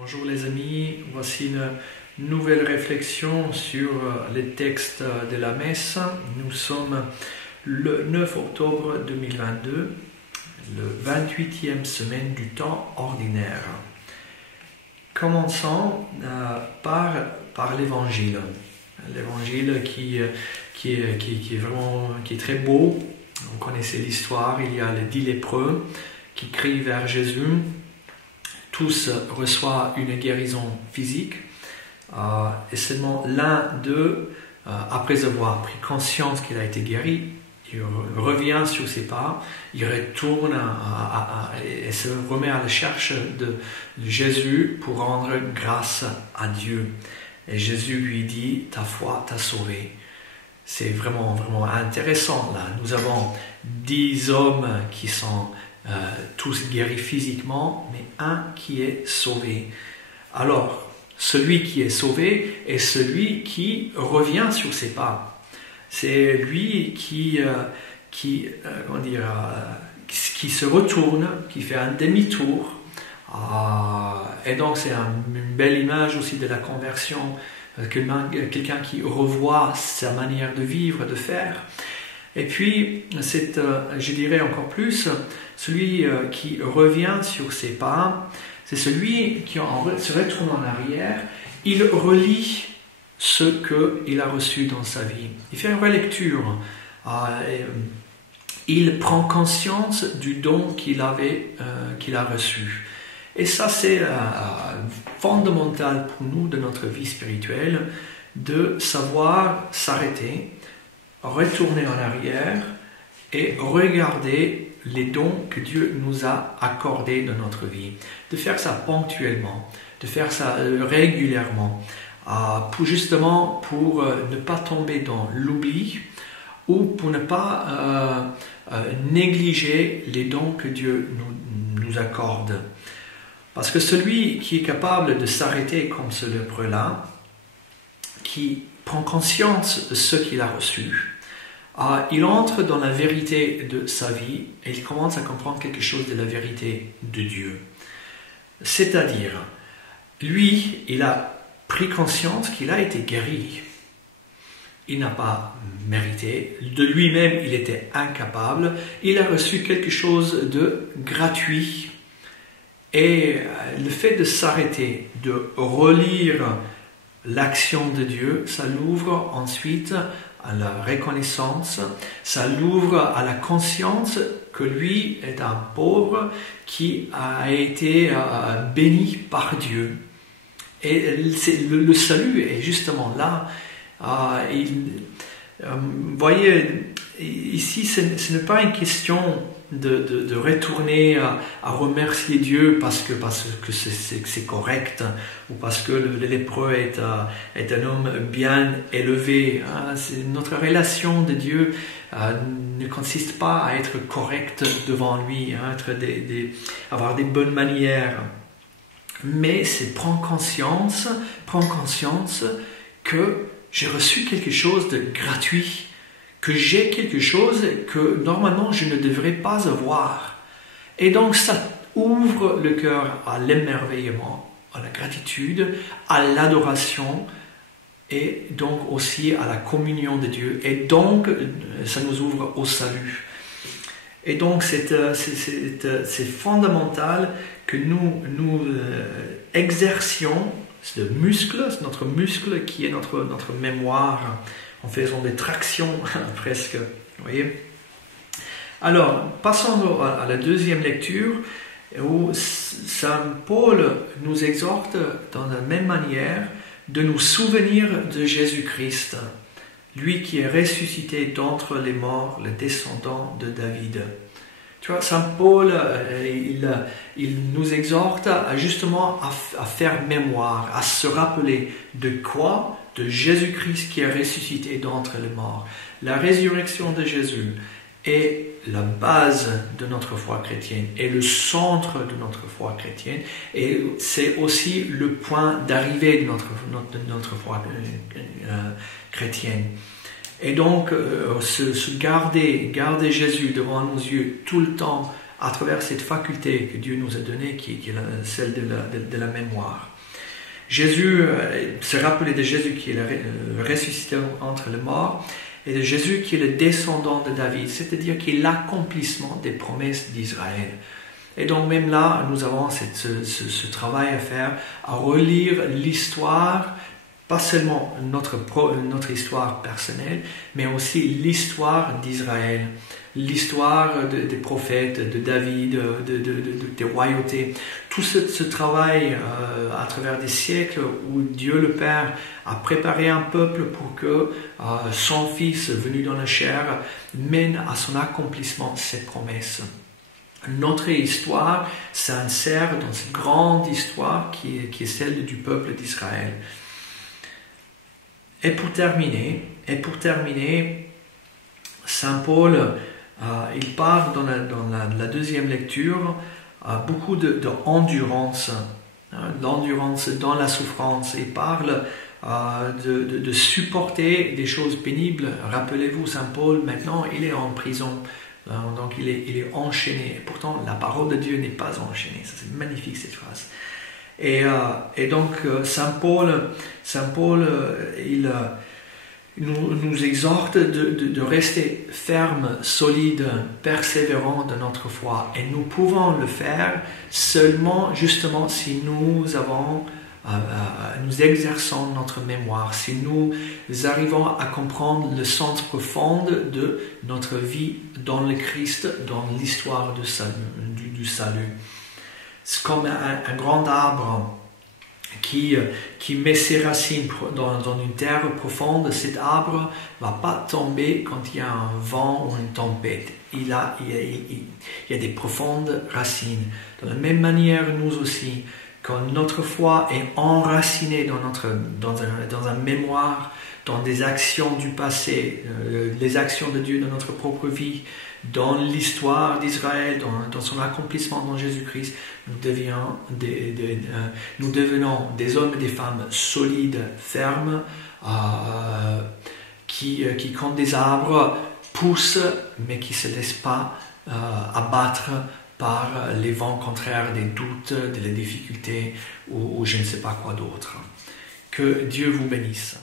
Bonjour les amis, voici une nouvelle réflexion sur les textes de la messe. Nous sommes le 9 octobre 2022, le 28e semaine du temps ordinaire. Commençons par l'évangile. L'évangile qui est très beau. Vous connaissez l'histoire, il y a les 10 lépreux qui crient vers Jésus. Tous reçoivent une guérison physique et seulement l'un d'eux, après avoir pris conscience qu'il a été guéri, il revient sur ses pas, il retourne et se remet à la recherche de Jésus pour rendre grâce à Dieu. Et Jésus lui dit, ta foi t'a sauvé. C'est vraiment intéressant là. Nous avons 10 hommes qui sont tous guéris physiquement, mais un qui est sauvé. Alors, celui qui est sauvé est celui qui revient sur ses pas. C'est lui qui se retourne, qui fait un demi-tour. Et donc, c'est une belle image aussi de la conversion, quelqu'un qui revoit sa manière de vivre, de faire. Et puis, je dirais encore plus, celui qui revient sur ses pas, c'est celui qui se retourne en arrière, il relit ce qu'il a reçu dans sa vie. Il fait une relecture. Il prend conscience du don qu'il a reçu. Et ça, c'est fondamental pour nous de notre vie spirituelle, de savoir s'arrêter, retourner en arrière et regarder les dons que Dieu nous a accordés dans notre vie. De faire ça ponctuellement, de faire ça régulièrement, pour ne pas tomber dans l'oubli ou pour ne pas négliger les dons que Dieu nous accorde. Parce que celui qui est capable de s'arrêter comme ce lépreux-là, qui prend conscience de ce qu'il a reçu, il entre dans la vérité de sa vie et il commence à comprendre quelque chose de la vérité de Dieu. C'est-à-dire, lui, il a pris conscience qu'il a été guéri. Il n'a pas mérité, de lui-même il était incapable, il a reçu quelque chose de gratuit. Et le fait de s'arrêter, de relire l'action de Dieu, ça l'ouvre ensuite à la reconnaissance, ça l'ouvre à la conscience que lui est un pauvre qui a été béni par Dieu. Et le salut est justement là. Vous voyez, ici ce n'est pas une question de retourner à remercier Dieu parce que c'est correct ou parce que le lépreux est un homme bien élevé. Notre relation de Dieu ne consiste pas à être correct devant lui, avoir des bonnes manières, mais c'est prendre conscience que j'ai reçu quelque chose de gratuit, que j'ai quelque chose que normalement je ne devrais pas avoir. Et donc ça ouvre le cœur à l'émerveillement, à la gratitude, à l'adoration et donc aussi à la communion de Dieu. Et donc ça nous ouvre au salut. Et donc c'est fondamental que nous exercions ce muscle, notre muscle qui est notre mémoire, en faisant des tractions presque. Vous voyez? Alors, passons à la deuxième lecture, où Saint Paul nous exhorte, dans la même manière, de nous souvenir de Jésus-Christ, lui qui est ressuscité d'entre les morts, le descendant de David. Tu vois, Saint Paul, il nous exhorte justement à faire mémoire, à se rappeler de quoi? De Jésus-Christ qui est ressuscité d'entre les morts. La résurrection de Jésus est la base de notre foi chrétienne, est le centre de notre foi chrétienne, et c'est aussi le point d'arrivée de notre foi chrétienne. Et donc, garder Jésus devant nos yeux tout le temps à travers cette faculté que Dieu nous a donnée, qui est celle de la mémoire. Jésus, se rappeler de Jésus qui est le ressuscité entre les morts, et de Jésus qui est le descendant de David, c'est-à-dire qui est l'accomplissement des promesses d'Israël. Et donc même là, nous avons ce travail à faire, à relire l'histoire, pas seulement notre histoire personnelle, mais aussi l'histoire d'Israël, l'histoire des prophètes, de David, des royautés. Tout ce travail à travers des siècles où Dieu le Père a préparé un peuple pour que son Fils, venu dans la chair, mène à son accomplissement ses promesses. Notre histoire s'insère dans cette grande histoire qui est celle du peuple d'Israël. Et pour terminer, Saint Paul, il parle dans la deuxième lecture beaucoup d'endurance, d'endurance dans la souffrance. Il parle de supporter des choses pénibles. Rappelez-vous, Saint Paul, maintenant, il est en prison. Donc il est enchaîné. Et pourtant, la parole de Dieu n'est pas enchaînée. Ça, c'est magnifique cette phrase. Et donc Saint Paul, il nous exhorte de rester ferme, solide, persévérant dans notre foi. Et nous pouvons le faire seulement justement si nous exerçons notre mémoire, si nous arrivons à comprendre le sens profond de notre vie dans le Christ, dans l'histoire du salut. C'est comme un grand arbre qui met ses racines dans une terre profonde. Cet arbre ne va pas tomber quand il y a un vent ou une tempête. Il y a des profondes racines. De la même manière, nous aussi, quand notre foi est enracinée dans un mémoire, dans des actions du passé, les actions de Dieu dans notre propre vie, dans l'histoire d'Israël, dans son accomplissement dans Jésus-Christ, nous devenons des hommes et des femmes solides, fermes, qui comme des arbres poussent, mais qui ne se laissent pas abattre par les vents contraires des doutes, des difficultés ou je ne sais pas quoi d'autre. Que Dieu vous bénisse.